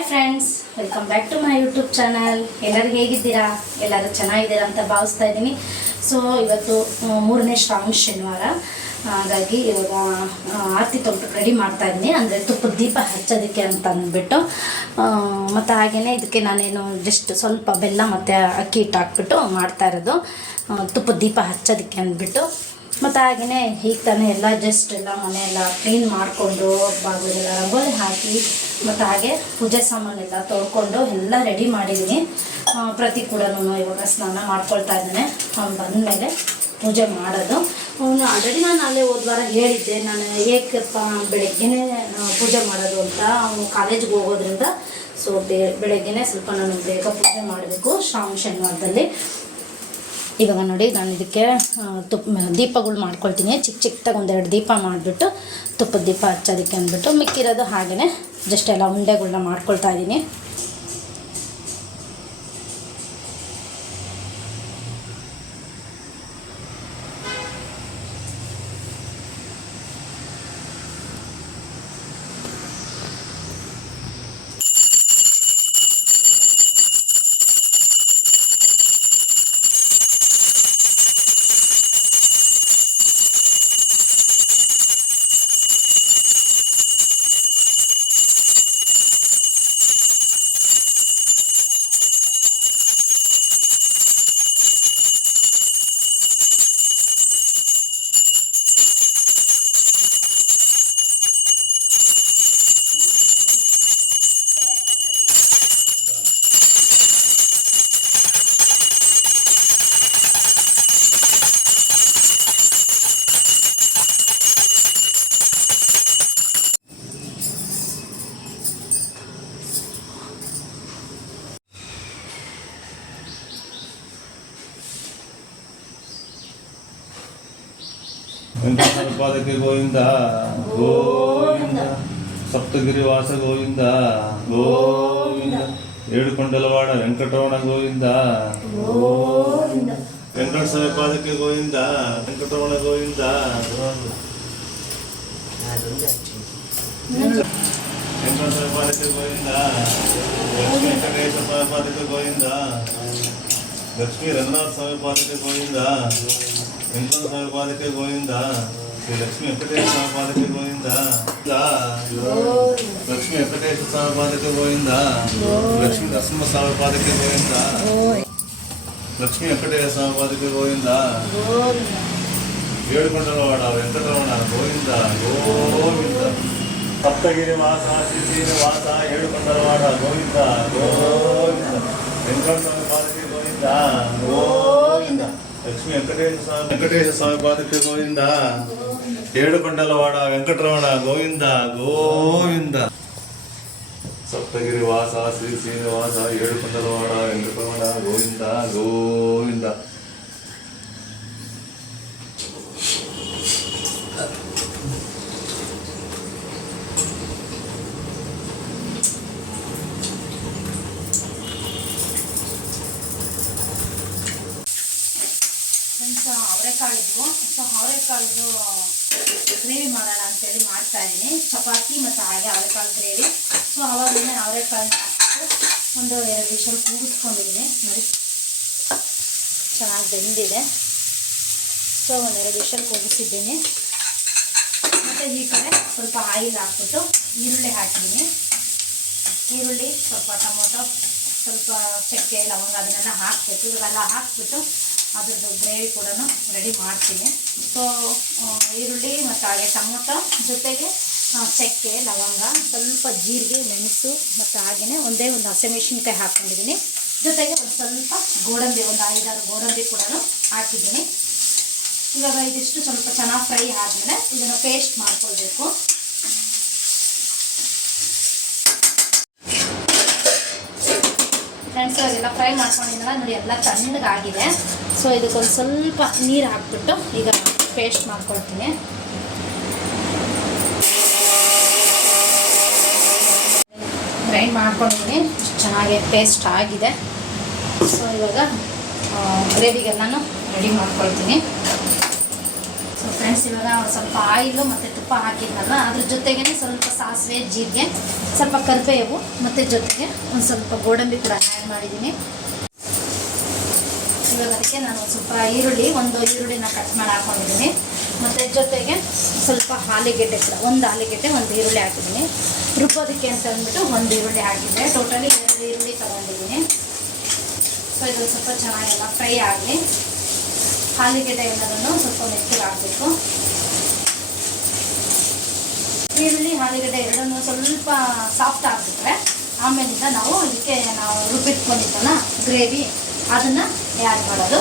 Hi friends welcome back to my YouTube channel ಎಲ್ಲರೂ ಹೇಗಿದ್ದೀರಾ? ಎಲ್ಲರೂ ಚೆನ್ನಾಗಿದ್ದೀರಾ ಅಂತ ಭಾವಿಸ್ತಾ ಇದ್ದೀನಿ. ಸೊ ಇವತ್ತು ಮೂರನೇ ಶ್ರಾವಣ ಶನಿವಾರ. ಹಾಗಾಗಿ ಇವಾಗ ಆರತಿ ತೊಗೊಂಡು ರೆಡಿ ಮಾಡ್ತಾ ಇದ್ದೀನಿ. ಅಂದರೆ ತುಪ್ಪದ ದೀಪ ಹಚ್ಚೋದಕ್ಕೆ ಅಂತ ಅಂದ್ಬಿಟ್ಟು ಮತ್ತು ಹಾಗೆಯೇ ಇದಕ್ಕೆ ನಾನೇನು ಜಸ್ಟ್ ಸ್ವಲ್ಪ ಬೆಲ್ಲ ಮತ್ತು ಅಕ್ಕಿ ಹಿಟ್ಟು ಹಾಕ್ಬಿಟ್ಟು ಮಾಡ್ತಾ ಇರೋದು. ತುಪ್ಪದ ದೀಪ ಹಚ್ಚೋದಕ್ಕೆ ಅಂದ್ಬಿಟ್ಟು. ಮತ್ತು ಹಾಗೆಯೇ ಈಗ ತಾನೇ ಎಲ್ಲ ಜಸ್ಟ್ ಎಲ್ಲ ಮನೆಯೆಲ್ಲ ಕ್ಲೀನ್ ಮಾಡಿಕೊಂಡು ಬಾಗಿಲೆಲ್ಲ ರಂಗೋಲಿ ಹಾಕಿ ಮತ್ತು ಹಾಗೆ ಪೂಜೆ ಸಾಮಾನೆಲ್ಲ ತೊಳ್ಕೊಂಡು ಎಲ್ಲ ರೆಡಿ ಮಾಡಿದ್ದೀನಿ ಪ್ರತಿ ಕೂಡ ಇವಾಗ ಸ್ನಾನ ಮಾಡ್ಕೊಳ್ತಾ ಇದ್ದೇನೆ. ಅವ್ನು ಬಂದಮೇಲೆ ಪೂಜೆ ಮಾಡೋದು. ಅವನು ಆಲ್ರೆಡಿ ನಾನು ಅಲ್ಲೇ ಹೋದ ವಾರ ಹೇಳಿದ್ದೆ, ನಾನು ಏಕಪ್ಪ ಬೆಳಗ್ಗೆನೇ ಪೂಜೆ ಮಾಡೋದು ಅಂತ. ಅವನು ಕಾಲೇಜ್ಗೆ ಹೋಗೋದ್ರಿಂದ ಸೊ ಬೇ, ಬೆಳಗ್ಗೆನೇ ಸ್ವಲ್ಪ ನಾನು ಬೇಗ ಪೂಜೆ ಮಾಡಬೇಕು. ಶ್ರಾವಣ ಶನಿವಾರದಲ್ಲಿ. ಇವಾಗ ನೋಡಿ ನಾನು ಇದಕ್ಕೆ ತುಪ್ಪ ದೀಪಗಳು ಮಾಡ್ಕೊಳ್ತೀನಿ. ಚಿಕ್ಕ ಚಿಕ್ಕದಾಗಿ ಒಂದೆರಡು ದೀಪ ಮಾಡಿಬಿಟ್ಟು ತುಪ್ಪದ ದೀಪ ಹಚ್ಚೋದಕ್ಕೆ ಅಂದ್ಬಿಟ್ಟು ಮಿಕ್ಕಿರೋದು ಹಾಗೆಯೇ ಜಸ್ಟ್ ಎಲ್ಲ ಉಂಡೆಗಳನ್ನ ಮಾಡ್ಕೊಳ್ತಾ ಇದ್ದೀನಿ ವೆಂಕಟೇಶ್ವರ ಪಾದಕ್ಕೆ ಗೋವಿಂದ ಗೋವಿಂದ ಸಪ್ತಗಿರಿ ವಾಸ ಗೋವಿಂದ ಗೋವಿಂದ ಏಳುಕೊಂಡಲವಾಡ ವೆಂಕಟರಮಣ ಗೋವಿಂದ ವೆಂಕಟೇಶ್ವರ ಪಾದಕ್ಕೆ ಗೋವಿಂದ ವೆಂಕಟರಮಣ ಗೋವಿಂದ ವೆಂಕಟೇಶ್ವರ ಪಾದಕ್ಕೆ ಗೋವಿಂದ ಲಕ್ಷ್ಮೀ ವೆಂಕಟೇಶ ಸ್ವಾಮಿ ಪಾದಕ್ಕೆ ಗೋವಿಂದ ಲಕ್ಷ್ಮೀ ರಂಗನಾಥ ಸ್ವಾಮಿ ಪಾದಕ್ಕೆ ಗೋವಿಂದ ವೆಂಕಟೇಶ್ವರ ಸ್ವಾಮಿ ಪಾದಕ್ಕೆ ಗೋವಿಂದ ಶ್ರೀ ಲಕ್ಷ್ಮೀ ವೆಂಕಟೇಶ ಸ್ವಾಮಿ ಪಾದಕ್ಕೆ ಗೋವಿಂದ ಲಕ್ಷ್ಮೀ ವೆಂಕಟೇಶ ಸ್ವಾಮಿ ಪಾದಕ್ಕೆ ಗೋವಿಂದ ಲಕ್ಷ್ಮೀ ನರಸಿಂಹ ಸ್ವಾಮಿ ಪಾದಕ್ಕೆ ಗೋವಿಂದ ಲಕ್ಷ್ಮೀ ವೆಂಕಟೇಶ ಸ್ವಾಮಿ ಪಾದಕ್ಕೆ ಗೋವಿಂದ ಏಳುಕೊಂಡಲವಾಡ ವೆಂಕಟರಮಣ ಗೋವಿಂದ ಗೋವಿಂದ ಸಪ್ತಗಿರಿ ವಾಸ ಶ್ರೀ ವಾಸ ಏಳುಕೊಂಡಲವಾಡ ಗೋವಿಂದ ಗೋವಿಂದ ವೆಂಕಟಸ್ವಾಮಿ ಪಾದಕ್ಕೆ ಗೋವಿಂದ ಗೋವಿಂದ ಲಕ್ಷ್ಮೀ ವೆಂಕಟೇಶ ಸ್ವಾಮಿ ವೆಂಕಟೇಶ ಸ್ವಾಮಿ ಪಾದಕ್ಕೆ ಗೋವಿಂದ ಏಳುಕೊಂಡಲವಾಡ ವೆಂಕಟರಮಣ ಗೋವಿಂದ ಗೋವಿಂದ. ಸಪ್ತಗಿರಿ ವಾಸ, ಶ್ರೀ ಶ್ರೀನಿವಾಸ ಏಳುಕೊಂಡಲವಾಡ ವೆಂಕಟರಮಣ ಗೋವಿಂದ ಗೋವಿಂದ ಫ್ರೆಂಡ್ಸ್ ಅವರೆಕಾಳಿದ್ವು ಸೊ ಅವರೆಕಾಳದ್ದು ಗ್ರೇವಿ ಮಾಡೋಣ ಅಂತೇಳಿ ಮಾಡ್ತಾ ಇದ್ದೀನಿ ಚಪಾತಿ ಮತ್ತು ಹಾಗೆ ಅವರೆಕಾಳು ಗ್ರೇವಿ ಸೊ ಹಾಕ್ಬಿಟ್ಟು ಒಂದು ಎರಡು ವಿಷಲ್ ಕೂಗಿಸ್ಕೊಂಡಿದ್ದೀನಿ ನೋಡಿ. ಚೆನ್ನಾಗಿ ಬೆಂದಿದೆ. ಸೊ ಒಂದೆರಡು ವಿಷಲ್ ಕೂಗಿಸಿದ್ದೀನಿ. ಮತ್ತು ಈ ಕಡೆ ಸ್ವಲ್ಪ ಆಯಿಲ್ ಹಾಕ್ಬಿಟ್ಟು ಈರುಳ್ಳಿ ಹಾಕಿದ್ದೀನಿ. ಈರುಳ್ಳಿ, ಸ್ವಲ್ಪ ಟೊಮೊಟೊ, ಸ್ವಲ್ಪ ಚಕ್ಕೆ, ಲವಂಗ ಅದನ್ನೆಲ್ಲ ಹಾಕ್ಬೇಕು. ಇವೆಲ್ಲ ಹಾಕ್ಬಿಟ್ಟು ಅದ್ರದ್ದು ಗ್ರೇವಿ ಕೂಡ ರೆಡಿ ಮಾಡ್ತೀನಿ. ಸೊ ಈರುಳ್ಳಿ ಮತ್ತು ಹಾಗೆ ಟೊಮೊಟೊ ಜೊತೆಗೆ ಚಕ್ಕೆ, ಲವಂಗ, ಸ್ವಲ್ಪ ಜೀರಿಗೆ, ಮೆಣಸು ಮತ್ತು ಹಾಗೆಯೇ ಒಂದೇ ಒಂದು ಹಸಿಮೆಣಸಿನ್ಕಾಯಿ ಹಾಕ್ಕೊಂಡಿದ್ದೀನಿ. ಜೊತೆಗೆ ಒಂದು ಸ್ವಲ್ಪ ಗೋಡಂಬಿ, ಒಂದು ಐದಾರು ಗೋಡಂಬಿ ಕೂಡ ಹಾಕಿದ್ದೀನಿ. ಇವಾಗ ಇದಿಷ್ಟು ಸ್ವಲ್ಪ ಚೆನ್ನಾಗಿ ಫ್ರೈ ಆದಮೇಲೆ ಇದನ್ನು ಪೇಸ್ಟ್ ಮಾಡ್ಕೊಳ್ಬೇಕು. ಫ್ರೆಂಡ್ಸ್ ಇವಾಗೆಲ್ಲ ಫ್ರೈ ಮಾಡ್ಕೊಂಡಿದ್ದಾಗ ನೋಡಿ ಎಲ್ಲ ತಣ್ಣಗಾಗಿದೆ. ಸೊ ಇದಕ್ಕೊಂದು ಸ್ವಲ್ಪ ನೀರು ಹಾಕ್ಬಿಟ್ಟು ಈಗ ಪೇಸ್ಟ್ ಮಾಡ್ಕೊಳ್ತೀನಿ. ಗ್ರೈಂಡ್ ಮಾಡ್ಕೊಂಡಿದ್ದೀನಿ ಚೆನ್ನಾಗಿ ಪೇಸ್ಟ್ ಆಗಿದೆ. ಸೊ ಇವಾಗ ಗ್ರೇವಿಗೆಲ್ಲನೂ ರೆಡಿ ಮಾಡ್ಕೊಳ್ತೀನಿ. ಸೊ ಫ್ರೆಂಡ್ಸ್ ಫ್ರೆಂಡ್ಸ್ ಇವಾಗ ಸ್ವಲ್ಪ ಆಯಿಲು ಮತ್ತು ತುಪ್ಪ ಹಾಕಿದ್ನಲ್ಲ, ಅದ್ರ ಜೊತೆಗೇ ಸ್ವಲ್ಪ ಸಾಸಿವೆ, ಜೀರಿಗೆ, ಸ್ವಲ್ಪ ಕರಿಬೇವು ಮತ್ತು ಜೊತೆಗೆ ಒಂದು ಸ್ವಲ್ಪ ಗೋಡಂಬಿ ಕೂಡ ಆ್ಯಡ್ ಮಾಡಿದ್ದೀನಿ. ಇವಾಗ ಅದಕ್ಕೆ ನಾನು ಸ್ವಲ್ಪ ಈರುಳ್ಳಿ, ಒಂದು ಈರುಳ್ಳಿನ ಕಟ್ ಮಾಡಿ ಹಾಕೊಂಡಿದ್ದೀನಿ ಮತ್ತು ಜೊತೆಗೆ ಸ್ವಲ್ಪ ಆಲೂಗೆಡ್ಡೆ ಕೂಡ, ಒಂದು ಆಲಿಗೆಡ್ಡೆ, ಒಂದು ಈರುಳ್ಳಿ ಹಾಕಿದ್ದೀನಿ. ರುಬ್ಬೋದಕ್ಕೆ ಅಂತ ಅಂದ್ಬಿಟ್ಟು ಒಂದು ಈರುಳ್ಳಿ ಹಾಕಿದ್ದೆ. ಟೋಟಲಿ ಎರಡು ಈರುಳ್ಳಿ ತೊಗೊಂಡಿದ್ದೀನಿ. ಸೊ ಇದು ಸ್ವಲ್ಪ ಚೆನ್ನಾಗೆಲ್ಲ ಫ್ರೈ ಆಗಲಿ ಆಲಿಗೆಡ್ಡೆ ಎಲ್ಲದನ್ನು ಸ್ವಲ್ಪ ಮೆತ್ತಗೆ ಹಾಕಬೇಕು. ಈರುಳ್ಳಿ, ಆಲೂಗೆಡ್ಡೆ ಎರಡನ್ನೂ ಸ್ವಲ್ಪ ಸಾಫ್ಟ್ ಆಗಿಬಿಟ್ರೆ ಆಮೇಲಿಂದ ನಾವು ಇದಕ್ಕೆ ನಾವು ರುಬ್ಬಿಟ್ಕೊಂಡಿದ್ದಲ್ಲ ಗ್ರೇವಿ ಅದನ್ನು ಆ್ಯಡ್ ಮಾಡೋದು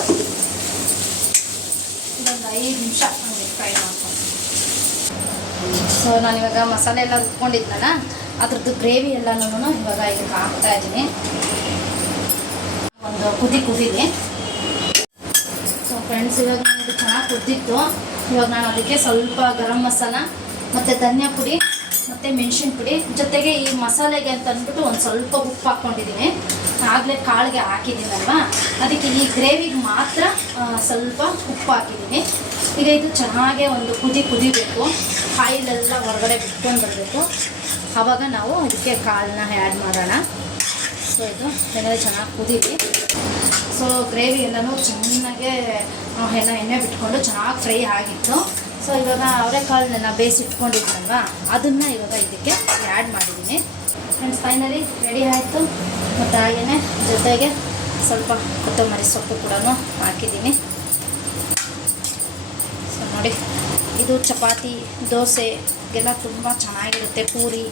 ಇದೊಂದು ಐದು ನಿಮಿಷ ಹಂಗೆ ಫ್ರೈ ಮಾಡ್ಕೊಂಡು ಸೊ ನಾನಿವಾಗ ಮಸಾಲೆ ಎಲ್ಲ ರುಬ್ಕೊಂಡಿದ್ನಲ್ಲ, ಅದ್ರದ್ದು ಗ್ರೇವಿ ಎಲ್ಲನೂ ಇವಾಗ ಇದಕ್ಕೆ ಹಾಕ್ತಾ ಇದ್ದೀನಿ. ಒಂದು ಕುದಿ ಕುದಿದೆ ಸೊ ಫ್ರೆಂಡ್ಸ್ ಇವಾಗ ಇದು ಚೆನ್ನಾಗಿ ಕುದ್ದಿತ್ತು. ಇವಾಗ ನಾನು ಅದಕ್ಕೆ ಸ್ವಲ್ಪ ಗರಂ ಮಸಾಲ, ಮತ್ತು ಧನಿಯಾ ಪುಡಿ, ಮತ್ತು ಮೆಣಸಿನ ಪುಡಿ. ಜೊತೆಗೆ ಈ ಮಸಾಲೆಗೆ ಅಂತ ಅಂದ್ಬಿಟ್ಟು ಒಂದು ಸ್ವಲ್ಪ ಉಪ್ಪು ಹಾಕ್ಕೊಂಡಿದ್ದೀನಿ. ಆಗಲೇ ಕಾಳಿಗೆ ಹಾಕಿದ್ದೀನಲ್ವಾ? ಅದಕ್ಕೆ ಈ ಗ್ರೇವಿಗೆ ಮಾತ್ರ ಸ್ವಲ್ಪ ಉಪ್ಪು ಹಾಕಿದ್ದೀನಿ. ಈಗ ಇದು ಚೆನ್ನಾಗೆ ಒಂದು ಕುದಿ ಕುದಿಬೇಕು. ಆಯಿಲೆಲ್ಲ ಹೊರಗಡೆ ಬಿಟ್ಕೊಂಡು ಬರಬೇಕು. ಆವಾಗ ನಾವು ಅದಕ್ಕೆ ಕಾಳನ್ನ ಆ್ಯಡ್ ಮಾಡೋಣ. ಸೊ ಇದು ಏನಾದರೆ ಚೆನ್ನಾಗಿ ಕುದೀವಿ ಸೊ ಗ್ರೇವಿ ಎಲ್ಲನೂ ಚೆನ್ನಾಗೆ ಎಲ್ಲ ಎಣ್ಣೆ ಬಿಟ್ಕೊಂಡು ಚೆನ್ನಾಗಿ ಫ್ರೈ ಆಗಿತ್ತು. ಸೊ ಇವಾಗ ಅವರೆಕಾಳನ್ನ ಬೇಯಿಸಿಟ್ಕೊಂಡಿದ್ನಲ್ವ ಅದನ್ನು ಇವಾಗ ಇದಕ್ಕೆ ಆ್ಯಡ್ ಮಾಡಿದ್ದೀನಿ ಫ್ರೆಂಡ್ಸ್ ಫೈನಲಿ ರೆಡಿ ಆಯಿತು. ಮತ್ತು ಹಾಗೆಯೇ ಜೊತೆಗೆ ಸ್ವಲ್ಪ ಕೊತ್ತಂಬರಿ ಸೊಪ್ಪು ಕೂಡ ಹಾಕಿದ್ದೀನಿ ನೋಡಿ. ಇದು ಚಪಾತಿ, ದೋಸೆ ಎಲ್ಲ ತುಂಬ ಚೆನ್ನಾಗಿರುತ್ತೆ ಪೂರಿ.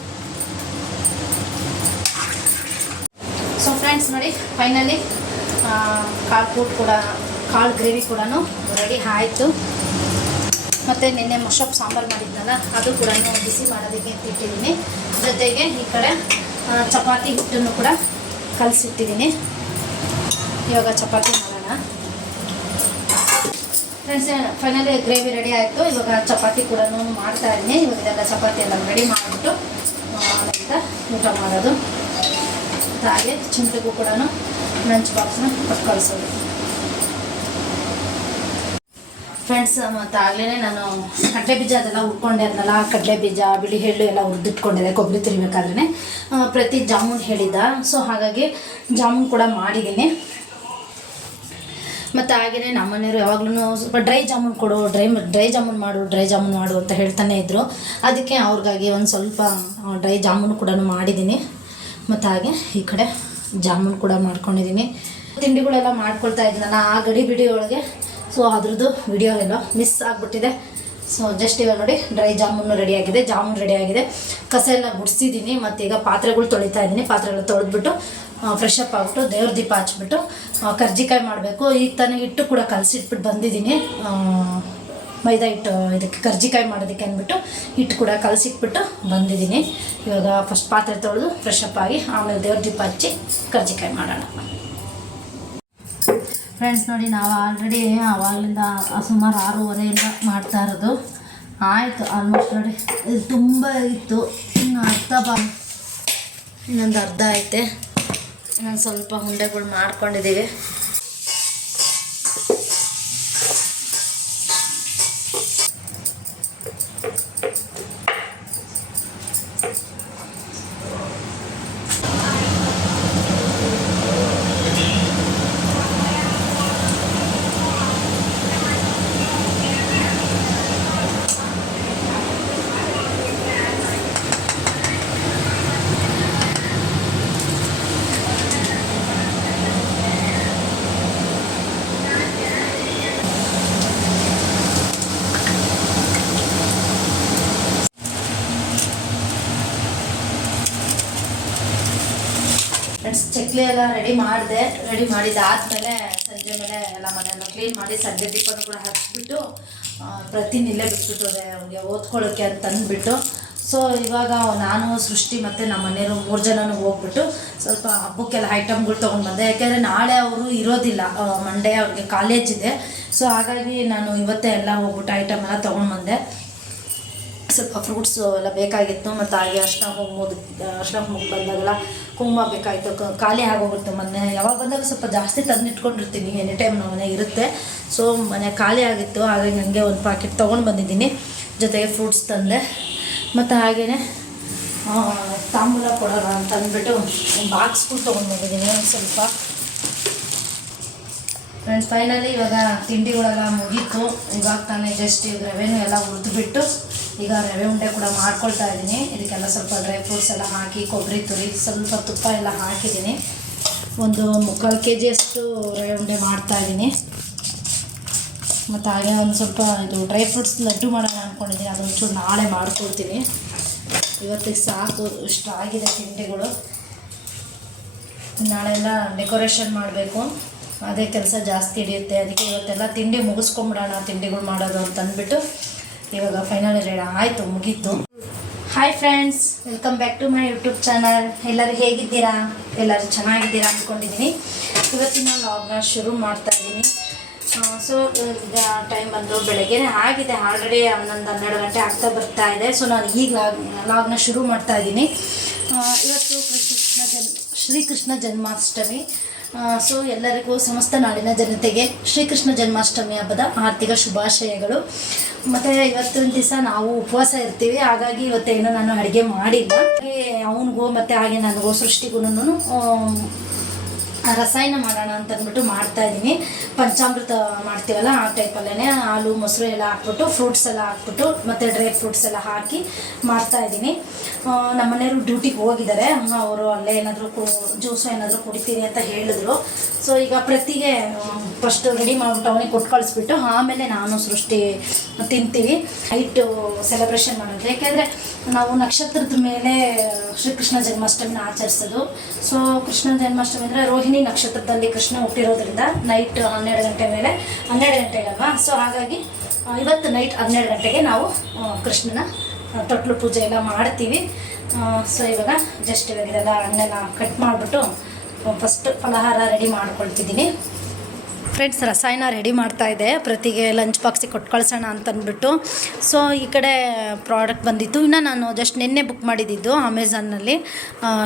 ಸೊ ಫ್ರೆಂಡ್ಸ್ ನೋಡಿ ಫೈನಲಿ ಕಾಳು ಕೂಟ್ ಕೂಡ, ಕಾಳು ಗ್ರೇವಿ ಕೂಡ ರೆಡಿ ಆಯಿತು. ಮತ್ತು ನಿನ್ನೆ ಮಶಪ್ ಸಾಂಬಾರು ಮಾಡಿದ್ನಲ್ಲ, ಅದು ಕೂಡ ಬಿಸಿ ಮಾಡೋದಕ್ಕೆ ಅಂತ ಇಟ್ಟಿದ್ದೀನಿ. ಜೊತೆಗೆ ಈ ಕಡೆ ಚಪಾತಿ ಹಿಟ್ಟನ್ನು ಕೂಡ ಕಲಸಿಟ್ಟಿದ್ದೀನಿ. ಇವಾಗ ಚಪಾತಿ ಮಾಡೋಣ. ಫ್ರೆಂಡ್ಸ್ ಫೈನಲಿ ಗ್ರೇವಿ ರೆಡಿ ಆಯಿತು. ಇವಾಗ ಚಪಾತಿ ಕೂಡ ಮಾಡ್ತಾ ಇದ್ದೀನಿ. ಇವಾಗ ಇದೆಲ್ಲ ಚಪಾತಿ ಎಲ್ಲ ರೆಡಿ ಮಾಡಿಬಿಟ್ಟು ಅಂತ ಊಟ ಮಾಡೋದು. ಹಾಗೆ ಚಿಂತೆಗೂ ಕೂಡ ಲಂಚ್ ಬಾಕ್ಸ್ನ ಕೊಟ್ಟು ಕಳಿಸೋದು ಫ್ರೆಂಡ್ಸ್ ಮತ್ತು ಆಗಲೇ ನಾನು ಕಡಲೆ ಬೀಜ ಅದೆಲ್ಲ ಹುರ್ಕೊಂಡೆ. ಅದನ್ನೆಲ್ಲ ಕಡಲೆ ಬೀಜ, ಬಿಳಿ ಎಳ್ಳು ಎಲ್ಲ ಹುರಿದಿಟ್ಕೊಂಡಿದ್ದೆ ಕೊಬ್ಬರಿ ತುರಿಬೇಕಾದ್ರೆ ಪ್ರತಿ ಜಾಮೂನ್ ಹೇಳಿದ್ದ. ಸೊ ಹಾಗಾಗಿ ಜಾಮೂನ್ ಕೂಡ ಮಾಡಿದ್ದೀನಿ. ಮತ್ತು ಹಾಗೆಯೇ ನಮ್ಮನೆಯವರು ಯಾವಾಗ್ಲೂ ಸ್ವಲ್ಪ ಡ್ರೈ ಜಾಮೂನ್ ಕೊಡು ಡ್ರೈ ಡ್ರೈ ಜಾಮೂನ್ ಮಾಡು ಡ್ರೈ ಜಾಮೂನ್ ಮಾಡು ಅಂತ ಹೇಳ್ತಾನೆ ಇದ್ದರು ಅದಕ್ಕೆ ಅವ್ರಿಗಾಗಿ ಒಂದು ಸ್ವಲ್ಪ ಡ್ರೈ ಜಾಮೂನ್ ಕೂಡ ಮಾಡಿದ್ದೀನಿ ಮತ್ತು ಹಾಗೆ ಈ ಕಡೆ ಜಾಮೂನ್ ಕೂಡ ಮಾಡ್ಕೊಂಡಿದ್ದೀನಿ ತಿಂಡಿಗಳೆಲ್ಲ ಮಾಡ್ಕೊಳ್ತಾ ಇದ್ದೀನಲ್ಲ ಆ ಗಡಿ ಬಿಡಿ ಒಳಗೆ. ಸೊ ಅದ್ರದ್ದು ವಿಡಿಯೋ ಎಲ್ಲ ಮಿಸ್ ಆಗಿಬಿಟ್ಟಿದೆ. ಸೊ ಜಸ್ಟ್ ಇವಾಗ ನೋಡಿ ಡ್ರೈ ಜಾಮೂನು ರೆಡಿ ಆಗಿದೆ, ಜಾಮೂನ್ ರೆಡಿ ಆಗಿದೆ. ಕಸ ಎಲ್ಲ ಗುಡಿಸಿದ್ದೀನಿ ಮತ್ತು ಈಗ ಪಾತ್ರೆಗಳು ತೊಳಿತಾ ಇದ್ದೀನಿ ಪಾತ್ರೆಗಳು ತೊಳೆದ್ಬಿಟ್ಟು ಫ್ರೆಶ್ ಅಪ್ ಆಗ್ಬಿಟ್ಟು ದೇವ್ರ ದೀಪ ಹಚ್ಬಿಟ್ಟು ಕರ್ಜಿಕಾಯಿ ಮಾಡಬೇಕು. ಈಗ ತಾನೇ ಹಿಟ್ಟು ಕೂಡ ಕಲಸಿಟ್ಬಿಟ್ಟು ಬಂದಿದ್ದೀನಿ. ಮೈದಾ ಹಿಟ್ಟು ಇದಕ್ಕೆ ಕರ್ಜಿಕಾಯಿ ಮಾಡೋದಕ್ಕೆ ಅಂದ್ಬಿಟ್ಟು ಹಿಟ್ಟು ಕೂಡ ಕಲಸಿಟ್ಬಿಟ್ಟು ಬಂದಿದ್ದೀನಿ. ಇವಾಗ ಫಸ್ಟ್ ಪಾತ್ರೆ ತೊಳೆದು ಫ್ರೆಶ್ ಅಪ್ ಆಗಿ ಆಮೇಲೆ ದೇವ್ರ ದೀಪ ಹಚ್ಚಿ ಕರ್ಜಿಕಾಯಿ ಮಾಡೋಣ. ಫ್ರೆಂಡ್ಸ್ ನೋಡಿ, ನಾವು ಆಲ್ರೆಡಿ ಆವಾಗಲಿಂದ ಸುಮಾರು ಆರೂವರೆಯಿಂದ ಮಾಡ್ತಾ ಇರೋದು. ಆಯಿತು ಆಲ್ಮೋಸ್ಟ್ ನೋಡಿ, ಇದು ತುಂಬ ಇತ್ತು. ಇನ್ನು ಅರ್ಧ ಬಾ ಇನ್ನೊಂದು ಅರ್ಧ ಐತೆ. ಸ್ವಲ್ಪ ಉಂಡೆಗಳು ಮಾಡ್ಕೊಂಡಿದ್ದೀವಿ. ಚಕ್ಲಿ ಎಲ್ಲ ರೆಡಿ ಮಾಡಿದೆ ರೆಡಿ ಮಾಡಿದ್ದಾದ್ಮೇಲೆ ಸಂಜೆ ಮೇಲೆ ಎಲ್ಲ ಮನೆಯೆಲ್ಲ ಕ್ಲೀನ್ ಮಾಡಿ ಸಂಜೆ ದೀಪನೂ ಕೂಡ ಹಚ್ಬಿಟ್ಟು ಪ್ರತಿ ನಿಲ್ಲೆ ಇಲ್ಲೇ ಬಿಟ್ಬಿಟ್ಟೋದೆ ಅವ್ರಿಗೆ ಓದ್ಕೊಳ್ಳೋಕ್ಕೆ ಅಂತ ಅಂದ್ಬಿಟ್ಟು. ಸೊ ಇವಾಗ ನಾನು, ಸೃಷ್ಟಿ ಮತ್ತು ನಮ್ಮ ಮನೆಯವರು ಮೂರು ಜನನೂ ಹೋಗ್ಬಿಟ್ಟು ಸ್ವಲ್ಪ ಹಬ್ಬಕ್ಕೆಲ್ಲ ಐಟಮ್ಗಳು ತೊಗೊಂಡು ಬಂದೆ. ಯಾಕೆಂದರೆ ನಾಳೆ ಅವರು ಇರೋದಿಲ್ಲ ಮಂಡೇ ಅವ್ರಿಗೆ ಕಾಲೇಜ್ ಇದೆ. ಸೊ ಹಾಗಾಗಿ ನಾನು ಇವತ್ತೇ ಎಲ್ಲ ಹೋಗ್ಬಿಟ್ಟು ಐಟಮ್ ಎಲ್ಲ ತೊಗೊಂಡು ಬಂದೆ. ಸ್ವಲ್ಪ ಫ್ರೂಟ್ಸು ಎಲ್ಲ ಬೇಕಾಗಿತ್ತು ಮತ್ತು ಹಾಗೆ ಅರ್ಶಿನ ಹೋಗ್ಬೋದು ಅರ್ಶಿನ ಹೋಗಿ ಬಂದಾಗೆಲ್ಲ ಕುಂಕುಮ ಬೇಕಾಗಿತ್ತು ಕ- ಖಾಲಿ ಆಗೋಗುತ್ತೆ ಮೊನ್ನೆ. ಯಾವಾಗ ಬಂದಾಗ ಸ್ವಲ್ಪ ಜಾಸ್ತಿ ತಂದಿಟ್ಕೊಂಡಿರ್ತೀನಿ. ಎನಿ ಟೈಮ್ ನಮ್ಮ ಮನೆ ಇರುತ್ತೆ. ಸೊ ಮನೆ ಖಾಲಿ ಆಗಿತ್ತು. ಹಾಗೆ ನನಗೆ ಒಂದು ಪ್ಯಾಕೆಟ್ ತೊಗೊಂಡು ಬಂದಿದ್ದೀನಿ. ಜೊತೆಗೆ ಫ್ರೂಟ್ಸ್ ತಂದೆ. ಮತ್ತು ಹಾಗೆಯೇ ತಾಂಬೂಲ ಕೊಡೋಣ ಅಂತ ಅಂದ್ಬಿಟ್ಟು ಬಾಕ್ಸ್ಗಳು ತೊಗೊಂಡು ಬಂದಿದ್ದೀನಿ ಒಂದು ಸ್ವಲ್ಪ. ಫ್ರೆಂಡ್ಸ್ ಫೈನಲಿ ಇವಾಗ ತಿಂಡಿಗಳೆಲ್ಲ ಮುಗೀತು. ಇವಾಗ ತಾನೇ ಜಸ್ಟ್ ರವೆನೂ ಎಲ್ಲ ಹುರಿದ್ಬಿಟ್ಟು ಈಗ ರವೆ ಉಂಡೆ ಕೂಡ ಮಾಡ್ಕೊಳ್ತಾ ಇದ್ದೀನಿ. ಇದಕ್ಕೆಲ್ಲ ಸ್ವಲ್ಪ ಡ್ರೈ ಫ್ರೂಟ್ಸ್ ಎಲ್ಲ ಹಾಕಿ, ಕೊಬ್ಬರಿ, ತುರಿ, ಸ್ವಲ್ಪ ತುಪ್ಪ ಎಲ್ಲ ಹಾಕಿದ್ದೀನಿ. ಒಂದು ಮುಕ್ಕಾಲು ಕೆ ಜಿಯಷ್ಟು ರವೆ ಉಂಡೆ ಮಾಡ್ತಾ ಇದ್ದೀನಿ. ಮತ್ತು ಹಾಗೆ ಒಂದು ಸ್ವಲ್ಪ ಇದು ಡ್ರೈ ಫ್ರೂಟ್ಸ್ ಲಡ್ಡು ಮಾಡೋಣ ಅಂದ್ಕೊಂಡಿದ್ದೀನಿ ಅದು ಒಂಚೂರು ನಾಳೆ ಮಾಡ್ಕೊಳ್ತೀನಿ ಇವತ್ತಿಗೆ ಸಾಕು, ಇಷ್ಟು ಆಗಿದೆ ತಿಂಡಿಗಳು. ನಾಳೆ ಎಲ್ಲ ಡೆಕೋರೇಷನ್ ಮಾಡಬೇಕು. ಅದೇ ಕೆಲಸ ಜಾಸ್ತಿ ಹಿಡಿಯುತ್ತೆ. ಅದಕ್ಕೆ ಇವತ್ತೆಲ್ಲ ತಿಂಡಿ ಮುಗಿಸ್ಕೊಂಬಿಡೋಣ, ತಿಂಡಿಗಳು ಮಾಡೋದು ಅಂತ ಅಂದ್ಬಿಟ್ಟು ಇವಾಗ ಫೈನಲ್ ರೆಡ ಆಯಿತು, ಮುಗೀತು. Hi friends welcome back to my YouTube channel ಎಲ್ಲರೂ ಹೇಗಿದ್ದೀರಾ? ಎಲ್ಲರೂ ಚೆನ್ನಾಗಿದ್ದೀರಾ ಅಂದ್ಕೊಂಡಿದ್ದೀನಿ ಇವತ್ತಿನ ಲಾಗ್ನ ಶುರು ಮಾಡ್ತಾ ಇದ್ದೀನಿ ಸೊ ಈಗ ಟೈಮ್ ಬಂದು ಬೆಳಗ್ಗೆ ಆಗಿದೆ. ಆಲ್ರೆಡಿ ಹನ್ನೊಂದು, ಹನ್ನೆರಡು ಗಂಟೆ ಆಗ್ತಾ ಬರ್ತಾ ಇದೆ. ಸೊ ನಾನು ಈಗ ಲಾಗ್ ಲಾಗ್ನ ಶುರು ಮಾಡ್ತಾ ಇದ್ದೀನಿ ಇವತ್ತು ಕೃಷ್ಣ ಜನ್, ಶ್ರೀಕೃಷ್ಣ ಜನ್ಮಾಷ್ಟಮಿ. ಸೊ ಎಲ್ಲರಿಗೂ ಸಮಸ್ತ ನಾಡಿನ ಜನತೆಗೆ ಶ್ರೀಕೃಷ್ಣ ಜನ್ಮಾಷ್ಟಮಿ ಹಬ್ಬದ ಆರ್ಥಿಕ ಶುಭಾಶಯಗಳು. ಮತ್ತೆ ಇವತ್ತಿನ ದಿವಸ ನಾವು ಉಪವಾಸ ಇರ್ತೀವಿ, ಹಾಗಾಗಿ ಇವತ್ತೇನು ನಾನು ಅಡುಗೆ ಮಾಡಿಲ್ಲ. ಅವನಿಗೂ ಮತ್ತೆ ಹಾಗೆ ನನಗೂ ಸೃಷ್ಟಿಗೂ ರಸಾಯನ ಮಾಡೋಣ ಅಂತ ಅಂದ್ಬಿಟ್ಟು ಮಾಡ್ತಾ ಇದ್ದೀನಿ. ಪಂಚಾಮೃತ ಮಾಡ್ತೀವಲ್ಲ, ಆ ಟೈಪಲ್ಲೇ ಹಾಲು, ಮೊಸರು ಎಲ್ಲ ಹಾಕ್ಬಿಟ್ಟು ಫ್ರೂಟ್ಸ್ ಎಲ್ಲ ಹಾಕ್ಬಿಟ್ಟು, ಮತ್ತು ಡ್ರೈ ಫ್ರೂಟ್ಸ್ ಎಲ್ಲ ಹಾಕಿ ಮಾಡ್ತಾ ಇದ್ದೀನಿ. ನಮ್ಮ ಮನೆಯವರು ಡ್ಯೂಟಿಗೆ ಹೋಗಿದ್ದಾರೆ. ಅವರು ಅಲ್ಲೇ ಏನಾದರೂ ಕು ಜ್ಯೂಸು ಏನಾದರೂ ಕುಡಿತೀರಿ ಅಂತ ಹೇಳಿದ್ರು. ಸೊ ಈಗ ಪ್ರತಿಗೆ ಫಸ್ಟು ರೆಡಿ ಮಾಡಿಬಿಟ್ಟು ಅವನಿಗೆ ಕೊಟ್ಟು ಕಳಿಸ್ಬಿಟ್ಟು, ಆಮೇಲೆ ನಾನು ಸೃಷ್ಟಿ ತಿಂತೀವಿ. ನೈಟು ಸೆಲೆಬ್ರೇಷನ್ ಮಾಡೋದು. ಯಾಕೆಂದರೆ ನಾವು ನಕ್ಷತ್ರದ ಮೇಲೆ ಶ್ರೀಕೃಷ್ಣ ಜನ್ಮಾಷ್ಟಮಿನ ಆಚರಿಸೋದು. ಸೊ ಕೃಷ್ಣ ಜನ್ಮಾಷ್ಟಮಿ ಅಂದರೆ ರೋಹಿಣಿ ನಕ್ಷತ್ರದಲ್ಲಿ ಕೃಷ್ಣ ಹುಟ್ಟಿರೋದ್ರಿಂದ ನೈಟ್ ಹನ್ನೆರಡು ಗಂಟೆ ಮೇಲೆ, ಹನ್ನೆರಡು ಗಂಟೆಗಲ್ವಾ? ಸೊ ಹಾಗಾಗಿ ಇವತ್ತು ನೈಟ್ ಹನ್ನೆರಡು ಗಂಟೆಗೆ ನಾವು ಕೃಷ್ಣನ ತೊಟ್ಲು ಪೂಜೆ ಎಲ್ಲ ಮಾಡ್ತೀವಿ. ಸೊ ಇವಾಗ ಜಸ್ಟ್ ಇವಾಗ ಇರೋಲ್ಲ ಹಣ್ಣೆಲ್ಲ ಕಟ್ ಮಾಡಿಬಿಟ್ಟು ಫಸ್ಟ್ ಫಲಹಾರ ರೆಡಿ ಮಾಡ್ಕೊಳ್ತಿದ್ದೀನಿ. ಫ್ರೆಂಡ್ಸ್ ರಸಾಯನ ರೆಡಿ ಮಾಡ್ತಾ ಇದೆ. ಪ್ರತಿಗೆ ಲಂಚ್ ಬಾಕ್ಸಿಗೆ ಕೊಟ್ಟು ಕಳ್ಸೋಣ ಅಂತ ಅಂದ್ಬಿಟ್ಟು ಸೊ ಈ ಕಡೆ ಪ್ರಾಡಕ್ಟ್ ಬಂದಿತ್ತು ಇನ್ನು ನಾನು ಜಸ್ಟ್ ನಿನ್ನೆ ಬುಕ್ ಮಾಡಿದ್ದಿದ್ದು ಅಮೆಝಾನ್ನಲ್ಲಿ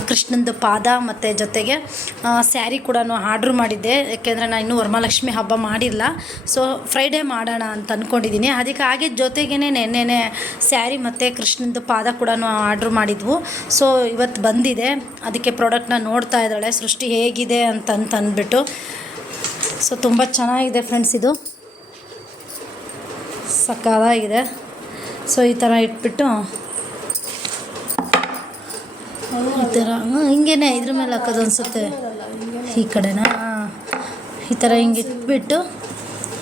ಕೃಷ್ಣಂದು ಪಾದ ಮತ್ತು ಜೊತೆಗೆ ಸ್ಯಾರಿ ಕೂಡ ಆರ್ಡ್ರ್ ಮಾಡಿದ್ದೆ. ಯಾಕೆಂದರೆ ನಾನು ಇನ್ನೂ ವರಮಹಾಲಕ್ಷ್ಮಿ ಹಬ್ಬ ಮಾಡಿಲ್ಲ. ಸೊ ಫ್ರೈಡೇ ಮಾಡೋಣ ಅಂತ ಅಂದ್ಕೊಂಡಿದ್ದೀನಿ ಅದಕ್ಕೆ ಹಾಗೆ ಜೊತೆಗೇ ನೆನ್ನೆನೆ ಸ್ಯಾರಿ ಮತ್ತು ಕೃಷ್ಣಂದು ಪಾದ ಕೂಡ ಆರ್ಡ್ರ್ ಮಾಡಿದ್ವು. ಸೊ ಇವತ್ತು ಬಂದಿದೆ. ಅದಕ್ಕೆ ಪ್ರಾಡಕ್ಟ್ನ ನೋಡ್ತಾ ಇದ್ದಾಳೆ. ಸೃಷ್ಟಿ ಹೇಗಿದೆ ಅಂತಂತಂದ್ಬಿಟ್ಟು ಸೊ, ತುಂಬ ಚೆನ್ನಾಗಿದೆ ಫ್ರೆಂಡ್ಸ್ ಇದು. ಸಕ್ಕದಾಗಿದೆ ಸೊ, ಈ ಥರ ಇಟ್ಬಿಟ್ಟು. ಈ ಥರ ಹಿಂಗೇನೆ ಇದ್ರ ಮೇಲೆ ಹಾಕೋದು ಅನಿಸುತ್ತೆ. ಈ ಕಡೆನಾ? ಈ ಥರ ಹಿಂಗೆ ಇಟ್ಬಿಟ್ಟು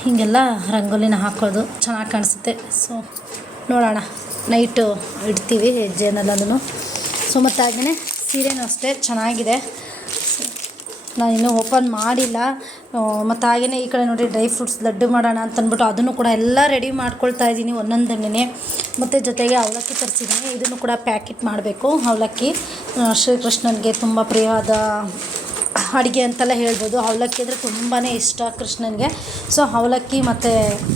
ಹೀಗೆಲ್ಲ ರಂಗೋಲಿನ ಹಾಕೋದು ಚೆನ್ನಾಗಿ ಕಾಣಿಸುತ್ತೆ. ಸೊ, ನೋಡೋಣ. ನೈಟು ಇಡ್ತೀವಿ ಹೆಜ್ಜೆನಲ್ಲೂ ಸೊ ಮತ್ತು ಹಾಗೆಯೇ ಸೀರೆನೂ ಅಷ್ಟೇ ಚೆನ್ನಾಗಿದೆ. ನಾನು ಇನ್ನೂ ಓಪನ್ ಮಾಡಿಲ್ಲ. ಮತ್ತು ಹಾಗೆಯೇ ಈ ಕಡೆ ನೋಡಿ ಡ್ರೈ ಫ್ರೂಟ್ಸ್ ಲಡ್ಡು ಮಾಡೋಣ ಅಂತ ಅಂದ್ಬಿಟ್ಟು ಅದನ್ನು ಕೂಡ ಎಲ್ಲ ರೆಡಿ ಮಾಡ್ಕೊಳ್ತಾ ಇದ್ದೀನಿ ಒಂದೊಂದನ್ನೇ ಮತ್ತು ಜೊತೆಗೆ ಅವಲಕ್ಕಿ ತರಿಸಿದ್ದೀನಿ. ಇದನ್ನು ಕೂಡ ಪ್ಯಾಕೆಟ್ ಮಾಡಬೇಕು. ಅವಲಕ್ಕಿ ಶ್ರೀಕೃಷ್ಣನಿಗೆ ತುಂಬ ಪ್ರಿಯವಾದ ಅಡುಗೆ ಅಂತೆಲ್ಲ ಹೇಳ್ಬೋದು. ಅವಲಕ್ಕಿ ಅಂದರೆ ತುಂಬಾ ಇಷ್ಟ ಕೃಷ್ಣನಿಗೆ. ಸೊ ಅವಲಕ್ಕಿ ಮತ್ತು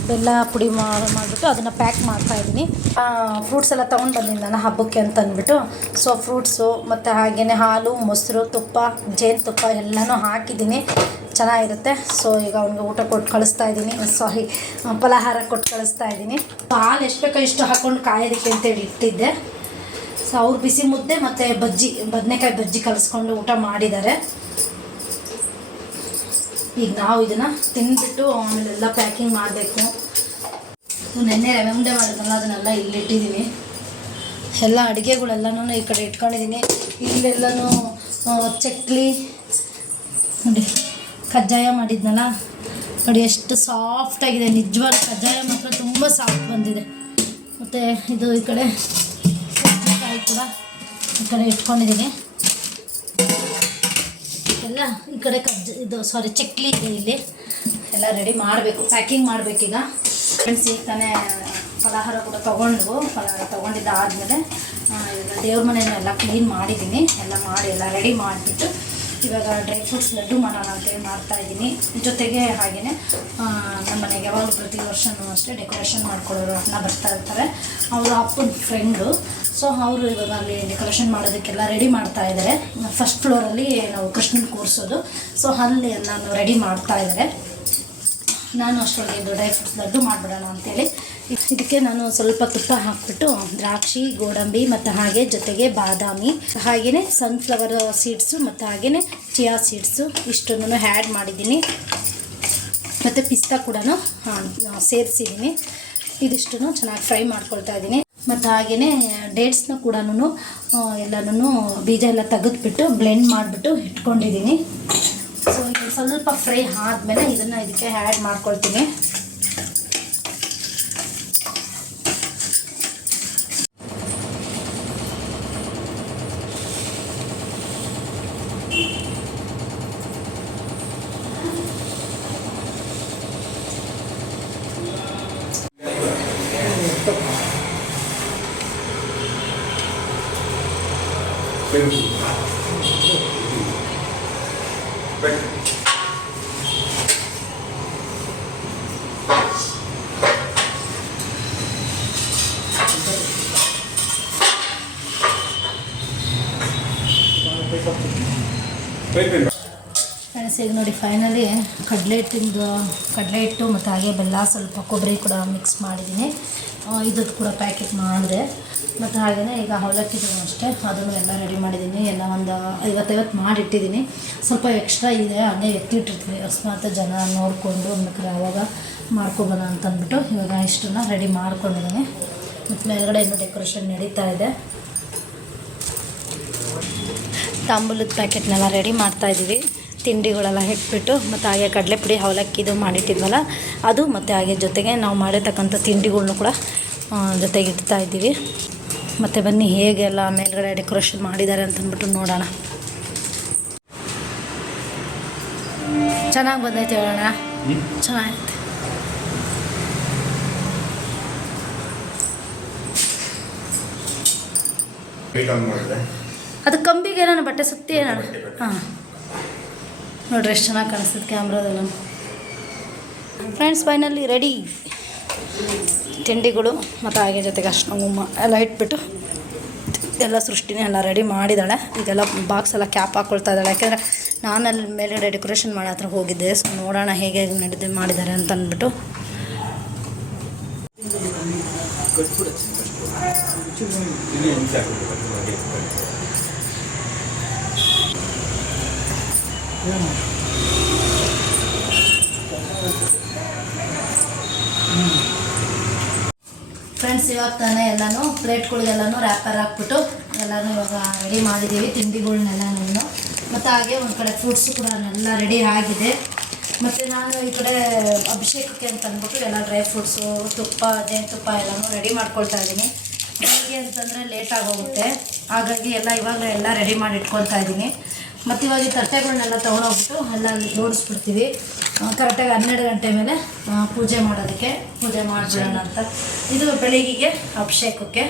ಬೆಲ್ಲ ಪುಡಿ ಮಾಡಿಬಿಟ್ಟು ಅದನ್ನು ಪ್ಯಾಕ್ ಮಾಡ್ತಾ ಇದ್ದೀನಿ. ಫ್ರೂಟ್ಸ್ ಎಲ್ಲ ತೊಗೊಂಡು ಬಂದಿದ್ದೀನಿ ನಾನು ಹಬ್ಬಕ್ಕೆ ಅಂತ ಅಂದ್ಬಿಟ್ಟು. ಸೊ ಫ್ರೂಟ್ಸು ಮತ್ತು ಹಾಗೆಯೇ ಹಾಲು, ಮೊಸರು, ತುಪ್ಪ ಜೇನುತುಪ್ಪ ಎಲ್ಲನೂ ಹಾಕಿದ್ದೀನಿ. ಚೆನ್ನಾಗಿರುತ್ತೆ. ಸೊ ಈಗ ಅವ್ನಿಗೆ ಊಟ ಕೊಟ್ಟು ಕಳಿಸ್ತಾ ಇದ್ದೀನಿ. ಸಾರಿ ಫಲಹಾರ ಕೊಟ್ಟು ಕಳಿಸ್ತಾ ಇದ್ದೀನಿ. ಹಾಲು ಎಷ್ಟು ಬೇಕೋ ಇಷ್ಟು ಹಾಕ್ಕೊಂಡು ಕಾಯೋದಕ್ಕೆ ಅಂತೇಳಿ ಇಟ್ಟಿದ್ದೆ. ಸೊ ಅವ್ರು ಬಿಸಿ ಮುದ್ದೆ ಮತ್ತು ಬಜ್ಜಿ, ಬದನೆಕಾಯಿ ಬಜ್ಜಿ ಕಲಿಸ್ಕೊಂಡು ಊಟ ಮಾಡಿದ್ದಾರೆ. ಈಗ ನಾವು ಇದನ್ನು ಆಮೇಲೆ ಎಲ್ಲ ಪ್ಯಾಕಿಂಗ್ ಮಾಡಬೇಕು. ನೆನ್ನೆ ರವೆ ಉಂಡೆ ಮಾಡಿದ್ನಲ್ಲ, ಅದನ್ನೆಲ್ಲ ಇಲ್ಲಿ ಇಟ್ಟಿದ್ದೀನಿ ಎಲ್ಲ ಅಡುಗೆಗಳೆಲ್ಲನೂ ಈ ಕಡೆ ಇಟ್ಕೊಂಡಿದ್ದೀನಿ ಇಲ್ಲೆಲ್ಲನೂ ಚಕ್ಲಿ, ನೋಡಿ, ಕಜ್ಜಾಯ ಮಾಡಿದ್ನಲ್ಲ, ನೋಡಿ ಎಷ್ಟು ಸಾಫ್ಟಾಗಿದೆ ನಿಜವಾದ ಕಜ್ಜಾಯ ಮಾತ್ರ ತುಂಬ ಸಾಫ್ಟ್ ಬಂದಿದೆ. ಮತ್ತು ಇದು ಈ ಕಡೆ ಕೂಡ ಈ ಕಡೆ ಇಟ್ಕೊಂಡಿದ್ದೀನಿ ಎಲ್ಲ ಈ ಕಡೆ ಕಜ್ಜ, ಇದು ಸಾರಿ ಚಕ್ಲಿ ಇದೆ ಇಲ್ಲಿ. ಎಲ್ಲ ರೆಡಿ ಮಾಡಬೇಕು ಪ್ಯಾಕಿಂಗ್ ಮಾಡಬೇಕೀಗ. ಫ್ರೆಂಡ್ಸ್ ಈಗ ತಾನೇ ಫಲಾಹಾರ ಕೂಡ ತೊಗೊಂಡು ಫಲಹಾರ ತೊಗೊಂಡಿದ್ದಾದಮೇಲೆ ಈಗ ದೇವ್ರ ಎಲ್ಲ ಕ್ಲೀನ್ ಮಾಡಿದ್ದೀನಿ. ಎಲ್ಲ ಮಾಡಿ ಎಲ್ಲ ರೆಡಿ ಮಾಡಿಬಿಟ್ಟು ಇವಾಗ ಡ್ರೈ ಫ್ರೂಟ್ಸ್ ಲಡ್ಡು ಮಾಡೋಣ ಅಂತೇಳಿ ಮಾಡ್ತಾ ಇದ್ದೀನಿ. ಜೊತೆಗೆ ಹಾಗೆಯೇ ನಮ್ಮ ಮನೆಗೆ ಯಾವಾಗಲೂ ಪ್ರತಿ ವರ್ಷವೂ ಅಷ್ಟೇ ಡೆಕೋರೇಷನ್ ಮಾಡ್ಕೊಳ್ಳೋರು ಅಣ್ಣ ಬರ್ತಾ ಇರ್ತಾರೆ. ಅವರು ಅಪ್ಪನ ಫ್ರೆಂಡು ಸೊ ಅವರು ಇವಾಗ ಅಲ್ಲಿ ಡೆಕೋರೇಷನ್ ಮಾಡೋದಕ್ಕೆಲ್ಲ ರೆಡಿ ಮಾಡ್ತಾ ಇದ್ದಾರೆ ಫಸ್ಟ್ ಫ್ಲೋರಲ್ಲಿ ನಾವು ಕೃಷ್ಣನ್ ಕೂರಿಸೋದು. ಸೊ ಅಲ್ಲಿ ನಾನು ರೆಡಿ ಮಾಡ್ತಾ ಇದ್ದಾರೆ ನಾನು ಅಷ್ಟೊಳಗೆ ಇದು ಡ್ರೈ ಫ್ರೂಟ್ಸ್ ಲಡ್ಡು ಮಾಡಿಬಿಡೋಣ ಅಂತೇಳಿ. ಇದಕ್ಕೆ ನಾನು ಸ್ವಲ್ಪ ತುಪ್ಪ ಹಾಕ್ಬಿಟ್ಟು ದ್ರಾಕ್ಷಿ, ಗೋಡಂಬಿ ಮತ್ತು ಹಾಗೆ ಜೊತೆಗೆ ಬಾದಾಮಿ ಹಾಗೆಯೇ ಸನ್ಫ್ಲವರ್ ಸೀಡ್ಸು ಮತ್ತು ಹಾಗೆಯೇ ಚಿಯಾ ಸೀಡ್ಸು ಇಷ್ಟನ್ನು ಹ್ಯಾಡ್ ಮಾಡಿದ್ದೀನಿ. ಮತ್ತು ಪಿಸ್ತಾ ಕೂಡ ಸೇರಿಸಿದ್ದೀನಿ. ಇದಿಷ್ಟು ಚೆನ್ನಾಗಿ ಫ್ರೈ ಮಾಡ್ಕೊಳ್ತಾ ಇದ್ದೀನಿ. ಮತ್ತು ಹಾಗೆಯೇ ಡೇಟ್ಸ್ನ ಕೂಡ ಎಲ್ಲನೂ ಬೀಜ ಎಲ್ಲ ತೆಗೆದುಬಿಟ್ಟು ಬ್ಲೆಂಡ್ ಮಾಡಿಬಿಟ್ಟು ಇಟ್ಕೊಂಡಿದ್ದೀನಿ ಸೊ ಸ್ವಲ್ಪ ಫ್ರೈ ಆದಮೇಲೆ ಇದನ್ನು ಇದಕ್ಕೆ ಆ್ಯಡ್ ಮಾಡ್ಕೊಳ್ತೀನಿ. ಫ್ರೆಂಡ್ಸ್, ಈಗ ನೋಡಿ ಫೈನಲಿ ಕಡಲೆ ಹಿಟ್ಟಿಂದು, ಕಡಲೆ ಹಿಟ್ಟು ಮತ್ತು ಹಾಗೆ ಬೆಲ್ಲ ಸ್ವಲ್ಪ ಕೊಬ್ಬರಿ ಕೂಡ ಮಿಕ್ಸ್ ಮಾಡಿದ್ದೀನಿ. ಇದದ್ದು ಕೂಡ ಪ್ಯಾಕೆಟ್ ಮಾಡಿದೆ. ಮತ್ತು ಹಾಗೆಯೇ ಈಗ ಅವಲಕ್ಕಿದು ಅಷ್ಟೇ, ಅದನ್ನು ಎಲ್ಲ ರೆಡಿ ಮಾಡಿದ್ದೀನಿ. ಎಲ್ಲ ಒಂದು ಐವತ್ತೈವತ್ತು ಮಾಡಿಟ್ಟಿದ್ದೀನಿ. ಸ್ವಲ್ಪ ಎಕ್ಸ್ಟ್ರಾ ಇದೆ, ಹಂಗೆ ಎತ್ತಿಟ್ಟಿರ್ತೀವಿ ಅಕಸ್ಮಾತ್ ಜನ ನೋಡಿಕೊಂಡು ಬೇಕಾದ್ರೆ ಆವಾಗ ಮಾಡ್ಕೊಬೋಣ ಅಂತಂದ್ಬಿಟ್ಟು ಇವಾಗ ಇಷ್ಟನ್ನು ರೆಡಿ ಮಾಡ್ಕೊಂಡಿದ್ದೀನಿ. ಮತ್ತು ಮೇಲ್ಗಡೆ ಇನ್ನೂ ಡೆಕೋರೇಷನ್ ನಡೀತಾ ಇದೆ. ತಾಂಬೂಲದ ಪ್ಯಾಕೆಟ್ನೆಲ್ಲ ರೆಡಿ ಮಾಡ್ತಾ ಇದ್ದೀವಿ. ತಿಂಡಿಗಳೆಲ್ಲ ಇಟ್ಬಿಟ್ಟು ಮತ್ತು ಹಾಗೆ ಕಡಲೆಪುಡಿ ಅವಲಕ್ಕಿದು ಮಾಡಿಟ್ಟಿದ್ವಲ್ಲ ಅದು ಮತ್ತು ಹಾಗೆ ಜೊತೆಗೆ ನಾವು ಮಾಡಿರ್ತಕ್ಕಂಥ ತಿಂಡಿಗಳನ್ನು ಕೂಡ ಜೊತೆಗೆ ಇಡ್ತಾ ಇದ್ದೀವಿ. ಮತ್ತು ಬನ್ನಿ ಹೇಗೆಲ್ಲ ಮೇಲ್ಗಡೆ ಡೆಕೋರೇಷನ್ ಮಾಡಿದ್ದಾರೆ ಅಂತಂದ್ಬಿಟ್ಟು ನೋಡೋಣ. ಚೆನ್ನಾಗಿ ಬಂದೈತೆ ಹೇಳೋಣ. ಚೆನ್ನಾಗೈತೆ ಲೈಟ್ ಆನ್ ಮಾಡಿದೆ ಅದು ಕಂಬಿಗೆ ಏನಾನ ಬಟ್ಟೆ ಸುತ್ತಿ ಏನ ಹಾಂ. ನೋಡ್ರಿ ಎಷ್ಟು ಚೆನ್ನಾಗಿ ಕಾಣಿಸ್ತದೆ ಕ್ಯಾಮ್ರಾದಲ್ಲ ಫ್ರೆಂಡ್ಸ್ ಫೈನಲಿ ರೆಡಿ ತಿಂಡಿಗಳು ಮತ್ತು ಹಾಗೆ ಜೊತೆಗೆ ಅಷ್ಟು ಕುಂಕುಮ ಎಲ್ಲ ಇಟ್ಬಿಟ್ಟು ಎಲ್ಲ ಸೃಷ್ಟಿನೇ ಎಲ್ಲ ರೆಡಿ ಮಾಡಿದ್ದಾಳೆ. ಇದೆಲ್ಲ ಬಾಕ್ಸ್ ಎಲ್ಲ ಕ್ಯಾಪ್ ಹಾಕ್ಕೊಳ್ತಾ ಇದ್ದಾಳೆ. ಯಾಕೆಂದರೆ ನಾನು ಅಲ್ಲಿ ಮೇಲ್ಗಡೆ ಡೆಕೋರೇಷನ್ ಮಾಡೋ ಹತ್ರ ಹೋಗಿದ್ದೆ. ಸೊ ನೋಡೋಣ ಹೇಗೆ ಹೇಗೆ ನಡೆದು ಮಾಡಿದ್ದಾರೆ ಅಂತ ಅಂದ್ಬಿಟ್ಟು. ಫ್ರೆಂಡ್ಸ್ ಇವಾಗ ತಾನೇ ಎಲ್ಲನೂ ಪ್ಲೇಟ್ಗಳಿಗೆಲ್ಲನೂ ರ್ಯಾಪರ್ ಹಾಕ್ಬಿಟ್ಟು ಎಲ್ಲಾನು ಇವಾಗ ರೆಡಿ ಮಾಡಿದ್ದೀವಿ ತಿಂಡಿಗಳ್ನೆಲ್ಲನೂ ಮತ್ತು ಹಾಗೆ ಒಂದು ಕಡೆ ಫ್ರೂಟ್ಸು ಕೂಡ ಎಲ್ಲ ರೆಡಿ ಆಗಿದೆ. ಮತ್ತು ನಾನು ಈ ಕಡೆ ಅಭಿಷೇಕಕ್ಕೆ ಅಂತ ಅಂದ್ಬಿಟ್ಟು ಎಲ್ಲ ಡ್ರೈ ಫ್ರೂಟ್ಸು ತುಪ್ಪ ಜೇನುತುಪ್ಪ ಎಲ್ಲನೂ ರೆಡಿ ಮಾಡ್ಕೊಳ್ತಾ ಇದ್ದೀನಿ. ಹೇಗೆ ಅಂತಂದರೆ ಲೇಟ್ ಆಗೋಗುತ್ತೆ. ಹಾಗಾಗಿ ಎಲ್ಲ ಇವಾಗ ಎಲ್ಲ ರೆಡಿ ಮಾಡಿ ಇಟ್ಕೊಳ್ತಾ ಇದ್ದೀನಿ. ಮತ್ತು ಇವಾಗ ತಟ್ಟೆಗಳನ್ನೆಲ್ಲ ತೊಗೊಂಡೋಗ್ಬಿಟ್ಟು ಎಲ್ಲ ಜೋಡಿಸ್ಬಿಡ್ತೀವಿ. ಕರೆಕ್ಟಾಗಿ ಹನ್ನೆರಡು ಗಂಟೆ ಮೇಲೆ ಪೂಜೆ ಮಾಡೋದಕ್ಕೆ, ಪೂಜೆ ಮಾಡಿಬಿಡೋಣ ಅಂತ. ಇದು ಬೆಳಿಗ್ಗೆಗೆ ಅಭಿಷೇಕಕ್ಕೆ.